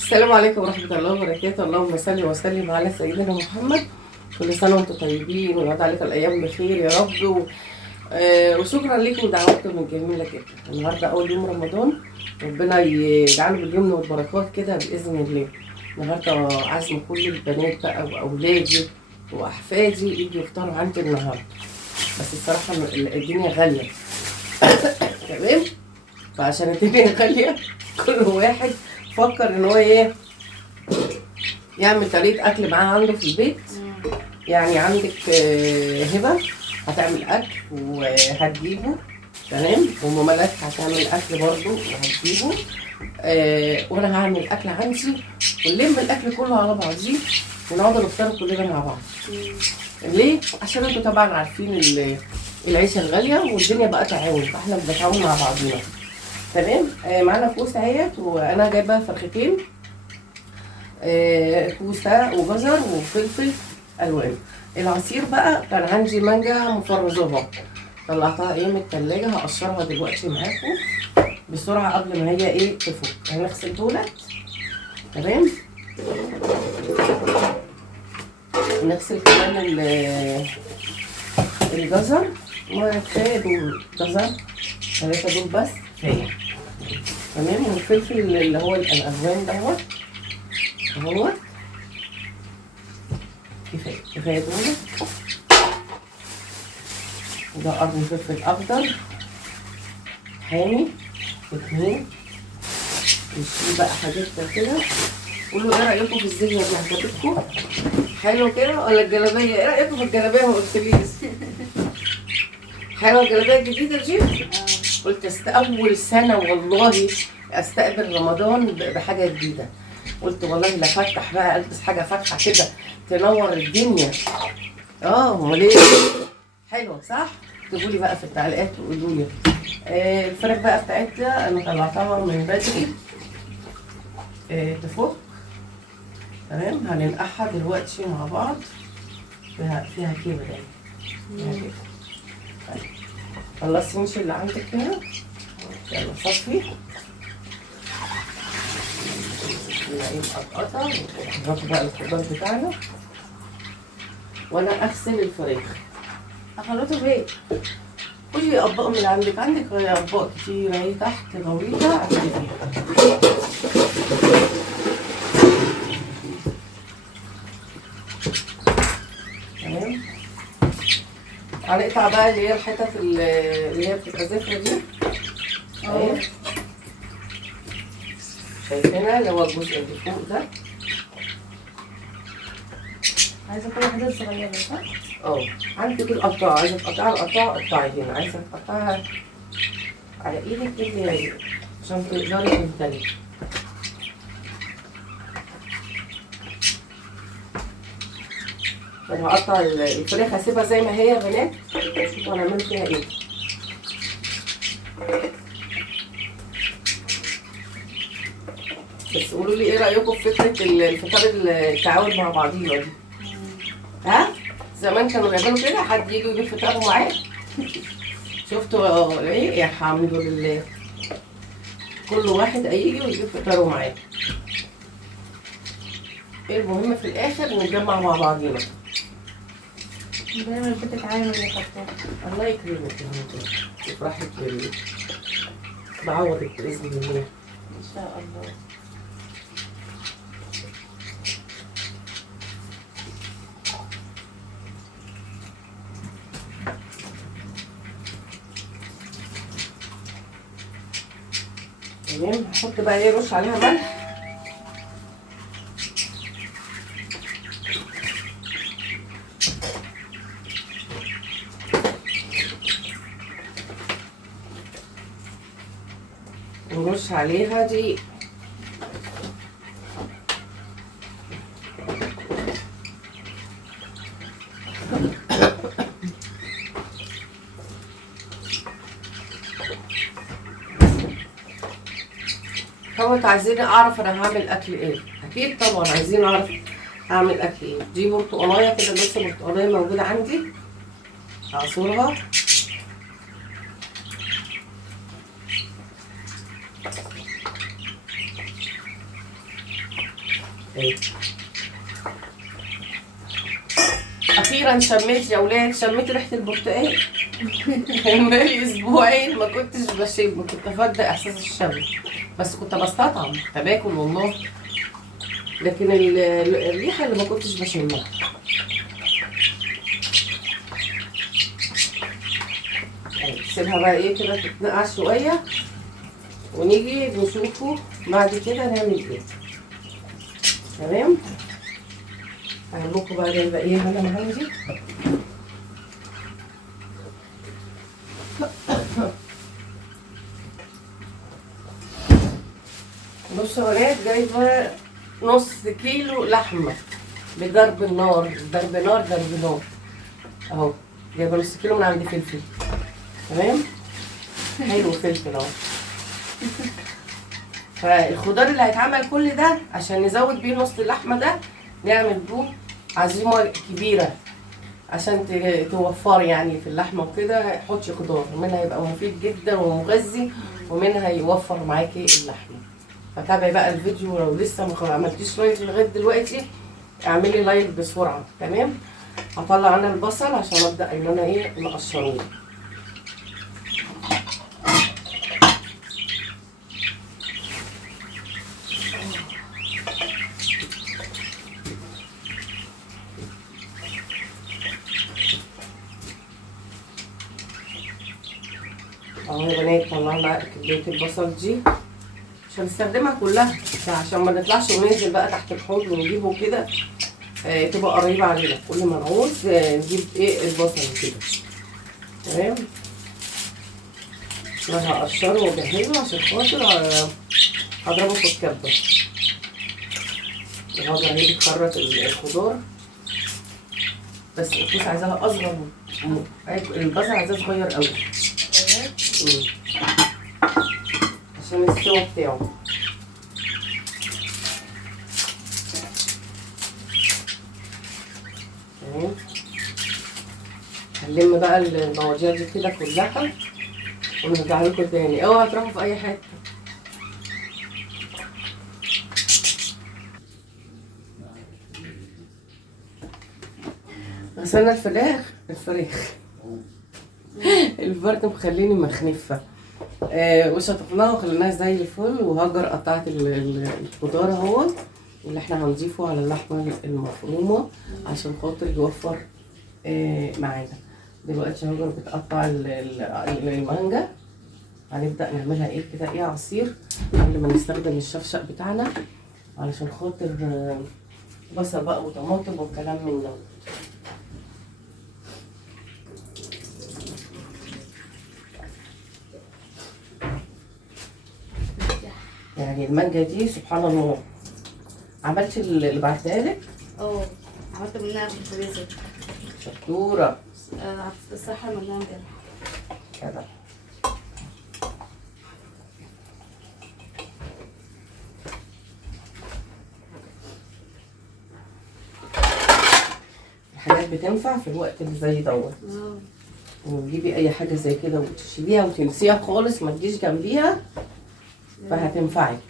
السلام عليكم ورحمة الله وبركاته. اللهم صل وسلم على سيدنا محمد. كل سنة وانتم طيبين ويعود عليكم الأيام بخير يا رب وشكرا لكم ودعواتكم الجميلة جدا. النهاردة أول يوم رمضان، ربنا يجعله باليمن والبركات كده بإذن الله. النهاردة عازمة كل البنات بقى وأولادي وأحفادي يجوا يفطروا عندي النهاردة، بس الصراحة الدنيا غالية تمام. فعشان الدنيا غالية كل واحد فكر ان هو يعمل طريقة اكل معاه عنده في البيت. يعني عندك هبة هتعمل اكل وهتجيبه تمام، ومملات هتعمل اكل برضه وهتجيبه. وانا هعمل اكل عندي ونلم الاكل كله على بعضيه ونقعد نفطر كلنا مع بعض. ليه؟ عشان انتوا طبعا عارفين العيشة الغالية والدنيا بقى تعاون، فاحنا بنتعاون مع بعضينا تمام. معانا كوسه اهيت، وانا جايبه فرختين كوسه وجزر وفلفل الوان. العصير بقى كان عندي مانجا مفرزوها، طلعتها من التلاجة، هقشرها دلوقتي معاكم بسرعه قبل ما هي تفك. هنغسل دولت تمام، نغسل كمان الجزر، وكفايه دول جزر 3 دول بس كفايه تمام. والفلفل اللي هو الالوان دوت اهوت كفايه دول. وده قرن فلفل اخضر حامي 2. نشيل بقى حاجتنا كده. قولوا ايه رايكم في الزبده دي؟ عجبتكم؟ حلو كده ولا الجلابيه؟ ايه رايكم في الجلابيه؟ ما قلتليش. حلوه الجلابيه الجديده دي؟ قلت اول سنه والله استقبل رمضان بحاجه جديده. قلت والله لا فتح بقى البس حاجه فاتحه كده تنور الدنيا. امال ايه؟ حلوه صح؟ اكتبوا لي بقى في التعليقات وقولوا لي. الفراخ بقى بتاعتنا انا طلعتها من بدري تفك تمام. هننقعها دلوقتي مع بعض. فيها كده يعني طيب خلصتي نشيل اللي عندك هنا. يلا صفي نلاقيه مقطقطة ونحط بقى الخضار بتاعنا. وانا اغسل الفراخ اخلطه بايه؟ خدي اطباق من عندك اطباق كتير اهي تحت غويطة اعملي فيها تمام. هنقطع بقى اللي هي الحتت اللي هي بتبقى زفرة دي اهي، شايفينها اللي هو الجزء اللي فوق ده. عايزه كل حاجه صغيره صح؟ عندك القطاعة، عايزة تقطعي القطاعة قطعي هنا، عايزة تقطعها على ايدك اللي عشان تقدري تمتلي. طب هقطع الفراخ هسيبها زي ما هي يا بنات وهنعمل فيها ايه. بس قولوا لي ايه رايكم في فكره الفطار التعاون مع بعضينا دي؟ ها؟ زمان كانوا بيعملوا كده، حد يجي يجيب فطاره معاه. شفتوا ايه؟ الحمد لله كل واحد هيجي ويجيب فطاره معاه. المهم في الاخر نتجمع مع بعضينا. دايما بتتعامل يا خطاب. الله يكرمك يا بنتي، تفرحي بعوضك باذن الله ان شاء الله. تمام. هحط بقى رش عليها ملح ونرش عليها دقيق. طبعا انتوا عايزين اعرف انا هعمل اكل ايه؟ اكيد طبعا عايزين اعرف هعمل اكل ايه. دي برتقانيه كده لسه برتقانيه موجوده عندي، هعصرها اهي. اخيرا شميت يا ولاد، شميت ريحه البرتقال. كان بقالي اسبوعين ما كنتش بشم، كنت افضل احساس الشم، بس كنت بستطعم، كنت باكل والله، لكن الريحه اللي ما كنتش بشمها. سيبها بقى ايه كده تتنقع شويه، ونيجي نشوفه بعد كده نعمل ايه. تمام. هعمل لكم بقى ده ايه انا عندي. بصوا يا ولاد، جايبه نص كيلو لحمه بضرب النار، ضرب نار ضرب نار اهو. جايبه نص كيلو من عند فلفل. تمام. حلو فلفل اهو. فالخضار اللي هيتعمل كل ده عشان نزود بيه نص اللحمه ده، نعمل بيه عزيمه كبيره عشان توفري يعني في اللحمه وكده. حطي خضار، منها هيبقى مفيد جدا ومغذي، ومنها هيوفر معاكي اللحمه. فتابعي بقى الفيديو، لو لسه ما عملتيش لايك لغايه دلوقتي اعملي لايك بسرعه. تمام. هطلع انا البصل عشان ابدا ان انا ايه مقشروه. اهو يا بنات، طلعنا كميه البصل دي مش هنستخدمها كلها عشان ما نطلعش وننزل بقى تحت الحوض ونجيبه كده. تبقى قريبه علينا، كل ما نعوز نجيب ايه البصل كده. تمام. انا هقشره واجهزه عشان خاطر هضربه في الكبه. الغدا هي بتخرط الخضار، بس الكوس عايزاها اصغر، البصل عايزاه صغير قوي عشان السوا بتاعه. تمام. هنلم بقى المواضيع دي كده كلها ونرجع لكم تاني. اوعى تروحوا في اي حته. غسلنا الفراخ البرد مخليني مخنفه. وشطفناها وخليناها زي الفل، وهجر قطعت الخضار اهو اللي احنا هنضيفه على اللحمه المفرومه عشان خاطر يوفر معانا. دلوقتي هجر بتقطع المانجا، هنبدا نعملها ايه كده ايه عصير قبل ما نستخدم الشفشق بتاعنا، علشان خاطر بصل بقى وطماطم والكلام من ده. يعني المانجا دي سبحان الله. عملت اللي بعتها لك؟ عملت منها في الفريزر. شطوره. الصحة منها امبارح كده. الحاجات بتنفع في الوقت اللي زي دوت. وتجيبي اي حاجه زي كده وتشيليها وتنسيها خالص، ما تجيش جنبيها، فهتنفعك.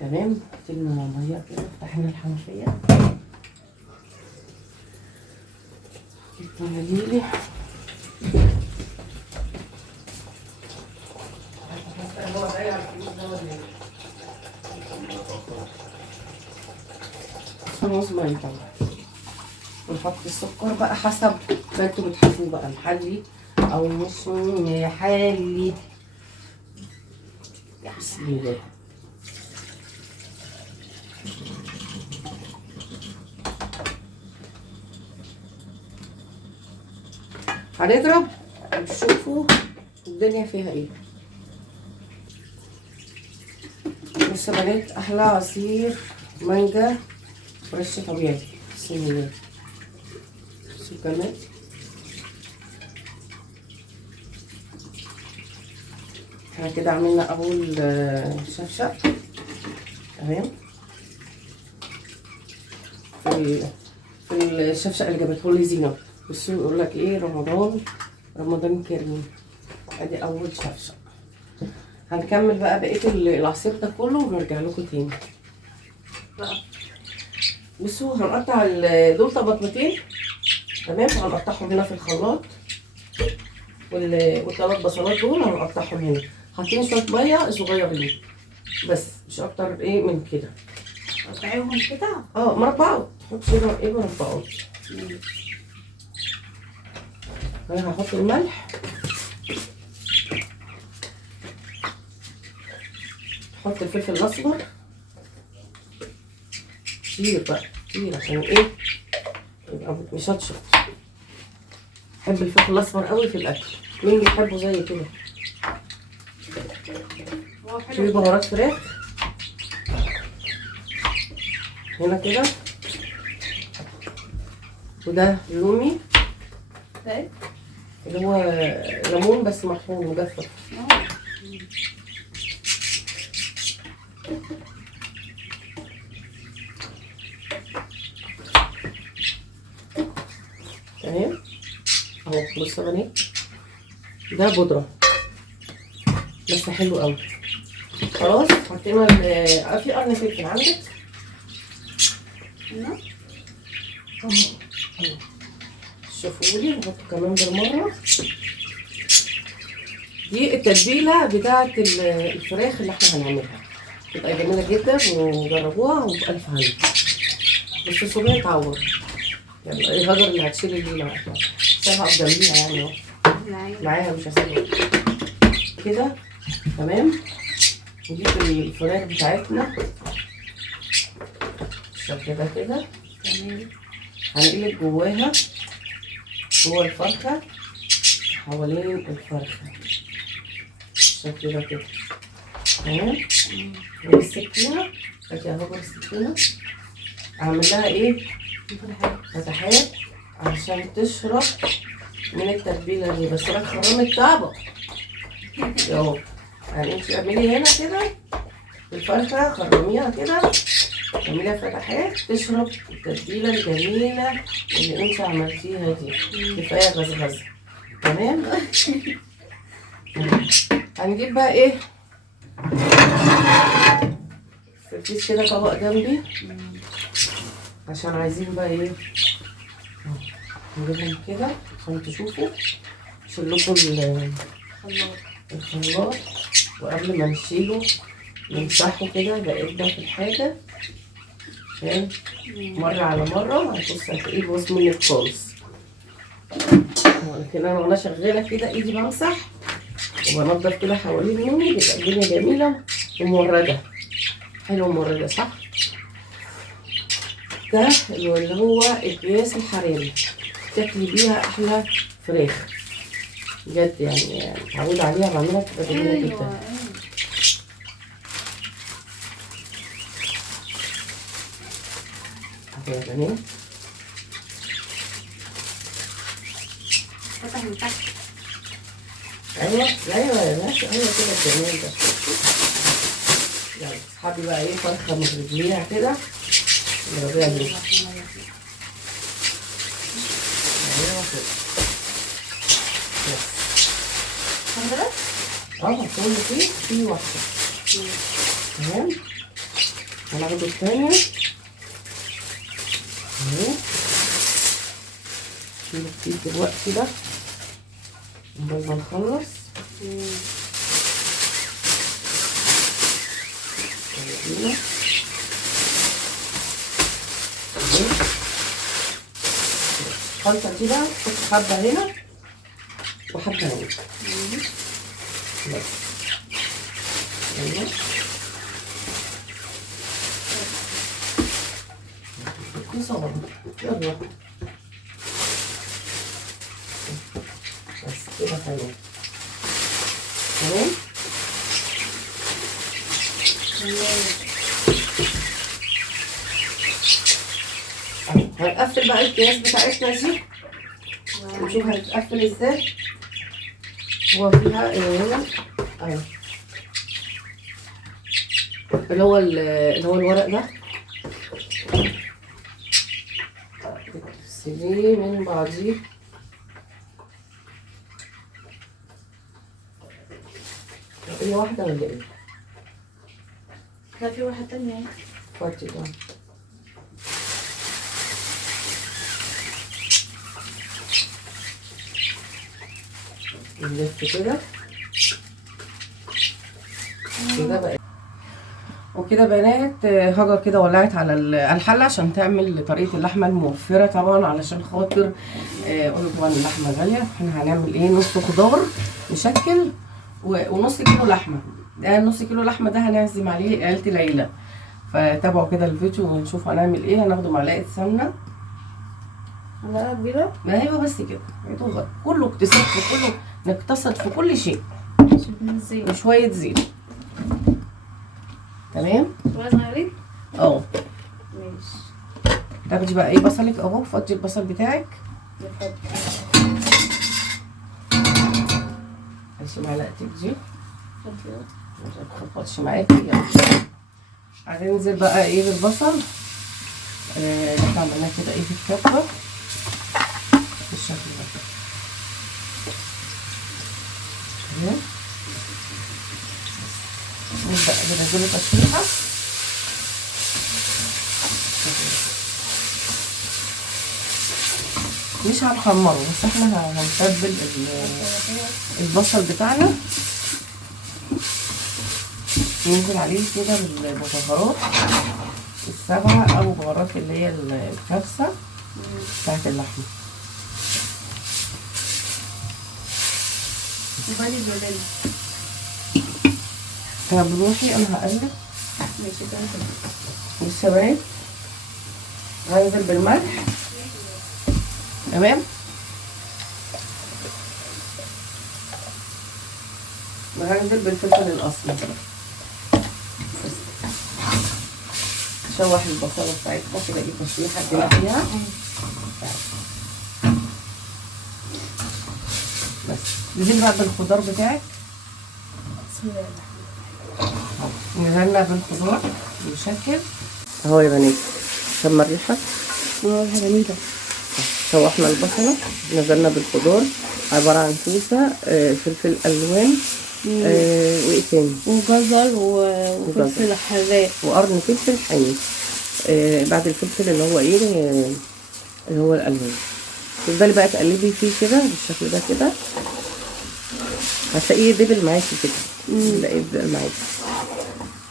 تمام. حطينا ميه كده، فتحنا الحنفيه. طلعيلي خلاص ميه طبعا. ونحط السكر بقى حسب ما انتوا بتحبوه بقى، محلي او مش محلي. بسم الله. هنضرب ونشوفوا الدنيا فيها ايه. بصوا يا بنات، احلى عصير مانجا فريش طبيعي. بسم الله. بصوا كمان احنا كده عملنا اول شفشق. تمام. في الشفشق اللي جابته لي زينب. بصوا يقول لك ايه، رمضان كريم. ادي اول شفشق. هنكمل بقى بقيه العصير ده كله ونرجع لكم تاني. بقى. بصوا هنقطع دول طماطمتين، تمام، هنقطعهم هنا في الخلاط، والثلاث بصلات دول هنقطعهم هنا، حاطين شويه ميه صغيرين بس مش اكتر ايه من كده. قطعيهم كده. مربعات، تحط كده ايه مربعات. انا هحط الملح، نحط الفلفل الاسمر كتير بقى، كتير عشان ايه يبقى مشطشط. بحب الفلفل الاسمر قوي في الاكل، مين بيحبه زي كده. هو في حلو. بهارات فراخ هنا كده، وده لومي طيب. اللي هو ليمون بس مطحون مجفف. تمام اهو. بص بني، ده بودرة بس حلو قوي. خلاص حطينا في قرن فلفل عندك هنا. شوفولي، نحط كمان بالمرة. دي التتبيلة بتاعة الفراخ اللي احنا هنعملها، تبقى جميلة جدا وجربوها وبألف هنا. بس الصبح تعور. يلا ايه هاجر اللي هتشيل الليلة بقى، عشان هقف جنبيها يعني اهو معاها مش هسيبها كده. تمام، نجيب الفراخ بتاعتنا بالشكل ده كده. تمام. هنقلب جواها، جوه الفرخة، حوالين الفرخة بالشكل ده كده. تمام، والسكينة ادي اهو السكينة، اعمل لها ايه فتحات عشان تشرب من التتبيلة دي. بس انا خرمت طابق اهو، يعني انت اعملي هنا كده الفرخة، خرميها كده، اعمليها فتحات تشرب التتبيلة الجميلة اللي انت عملتيها دي. كفاية غزغزة. تمام. هنجيب بقى ايه سرفيس كده، طبق جنبي، عشان عايزين بقى ايه نجيبهم كده عشان تشوفوا. شيلكوا الخلاط، وقبل ما نشيله نمسحه كده بقيتنا في الحاجة، عشان مرة على مرة هتبص هتلاقيه باظ منك خالص. لكن انا وانا شغالة كده ايدي بمسح وبنضف كده حوالين مني، بتبقى الدنيا جميلة وموردة. حلوة موردة صح؟ ده اللي هو القياس الحراري، تاكلي بيها احلى فراخ بجد، يعني متعودة عليها بعملها بتبقى جميلة جدا. اهو فتح من تحت. ايوه ايوه يا باشا، ايوه كده الجمال ده. يلا اسحبي بقى ايه فرخة من رجليها كده، اضربيها دي. ايوه كده حضرتك؟ كل في واحدة. تمام، هناخد الثانية اهو، شيل الكيس دلوقتي ده قبل ما نخلص. الخلطة دي بقى تحط حبة هنا وحبة هنا بس. يلا نصور، يلا بس كده تمام. تمام. هنقفل بقى الأكياس بتاعتنا دي ونشوف هتتقفل ازاي. هو فيها هنا اهو اللي هو الورق ده، تفصليه من بعضيه. هي واحدة ولا ايه؟ لا في واحدة تانية. فوتي ده نلف كده كده بقى. وكده بنات هاجر كده ولعت على الحله عشان تعمل طريقه اللحمه الموفره طبعا، علشان خاطر قلنا طبعا اللحمه غاليه. احنا هنعمل ايه؟ نص خضار مشكل ونص كيلو لحمه. ده نص كيلو لحمه ده هنعزم عليه عيله العيله، فتابعوا كده الفيديو ونشوف هنعمل ايه. هناخده معلقه سمنه، معلقة كبيرة. ما هي بس كده كله اقتصاد في كله، نقتصد في كل شيء. الزيت. وشويه زيت. تمام. شوية صغيرين. ماشي. تاخدي بقى ايه بصلك اهو، فضي البصل بتاعك. نحط. ماشي معلقتك دي نحط. ما تخبطش معاكي. يلا هننزل بقى ايه بالبصل اللي احنا عملناه كده ايه في الكبه بالشكل ده. تمام. نبدأ بنزله تشويحه. مش هنحمره، بس احنا هنتبل البصل بتاعنا. ننزل عليه كده بالبهارات السبعة او بهارات اللي هي الكبسة بتاعت اللحمة. وبالي البلد. بروحي انا هقلب. ماشي كده. لسه بارد. هنزل بالملح. تمام. وهنزل بالفلفل الاسمر. شوح البصله بتاعتنا كده ايه تشويحه كده فيها. بس نزل بقى بالخضار بتاعك. بسم الله. نزلنا بالخضار مشكل اهو يا بنات. شم الريحه جميلة. شوحنا البصله، نزلنا بالخضار عباره عن سوسه فلفل الوان وايه تاني، وجزر وفلفل حراق وقرن فلفل حامي. بعد الفلفل اللي هو ايه اللي هو الالوان. تفضلي بقى تقلبي فيه كده بالشكل ده كده، هتلاقيه دبل معاكي كده. تلاقيه دبل معاكي.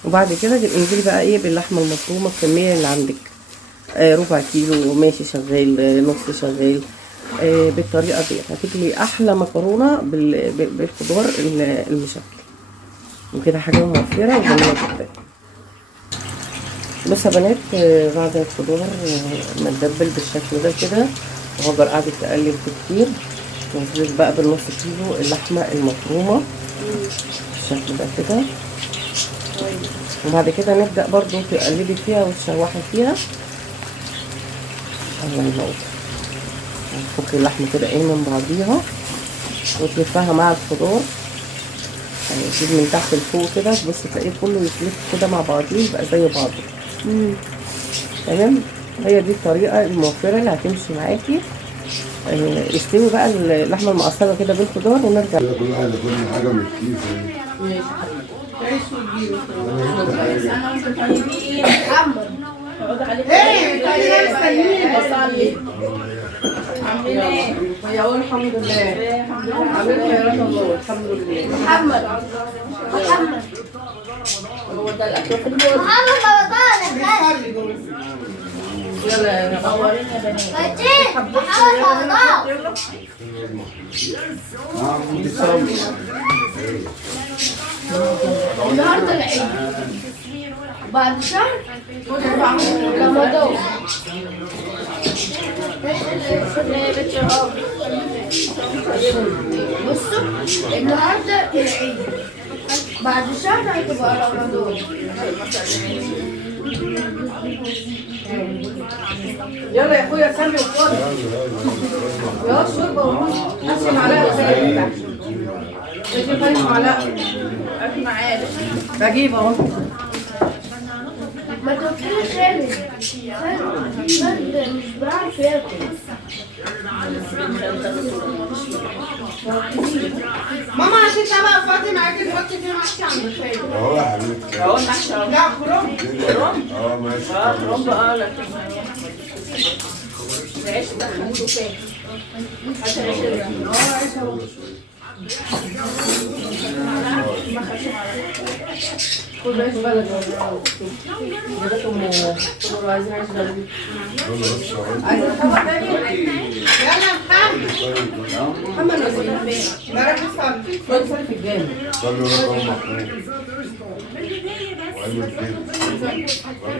وبعد كده تبقي انزلي بقى ايه باللحمه المفرومه الكميه اللي عندك. ربع كيلو ماشي شغال، نص شغال. بالطريقه دي هتاكلي احلى مكرونه بالخضار المشكل. وكده حاجه موفره وجميله جدا. بصوا يا بنات بعد الخضار ما تدبل بالشكل ده كده، وهاجر قعدت تقلب كتير. نزلت بقى بالنص كيلو اللحمه المفرومه بالشكل ده كده. وبعد كده نبدا برضو تقلبي فيها وتشوحي فيها. الله ينور. تفكي اللحمه كده ايه من بعضيها وتلفها مع الخضار. يعني تجيب من تحت لفوق كده، تبص تلاقيه كله يتلف كده مع بعضيه يبقى زي بعضه. تمام. هي دي الطريقه الموفره اللي هتمشي معاكي. استوي بقى اللحمه المعصجه كده بالخضار ونرجع. كل واحد ياخد حاجه من الكيس. ماشي يا حبيبي. تعيش وتجيبي. انا وانتم طيبين. محمد اقعد عليك. ايه طيب مستنيين بصلي. عاملين ايه؟ يا الحمد لله. عاملين خيرات الله الحمد لله. محمد هو ده الاكل في البول. يلا نورين يا بنات. النهارده العيد بعد شهر رمضان. بصوا النهارده العيد بعد شهر هتبقى رمضان. يلا يا اخويا سامي وفاضي. يا شوربه وروش. نفس معلقه زي بتاعتك. تجيب فرق معلقه. اكل معانا. بجيب اهو. ما تقوليش خالد. خالد مش بيعرف ياكل. ماما عشان طبق فاضي معاكي تحطي فيه محشي عند الخير. اهو يا حبيبتي. اهو المحشي اهو. لا كرنب. كرنب؟ اه ماشي. كرنب لكن العيش ده خلوه فين؟ هات العيش ده. عيش اهو. كل عيش بلد جابتهم كلوا عايزين عيش بلدي. عايزين طبق تاني؟ يلا محمد. محمد نازلين فين؟ بارك الصلي. صلي في الجامع. صلوا رقم محمود. وعلم الفيل.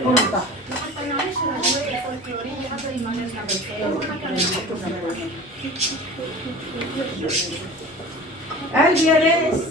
كله تحت. قلبي يا ناس.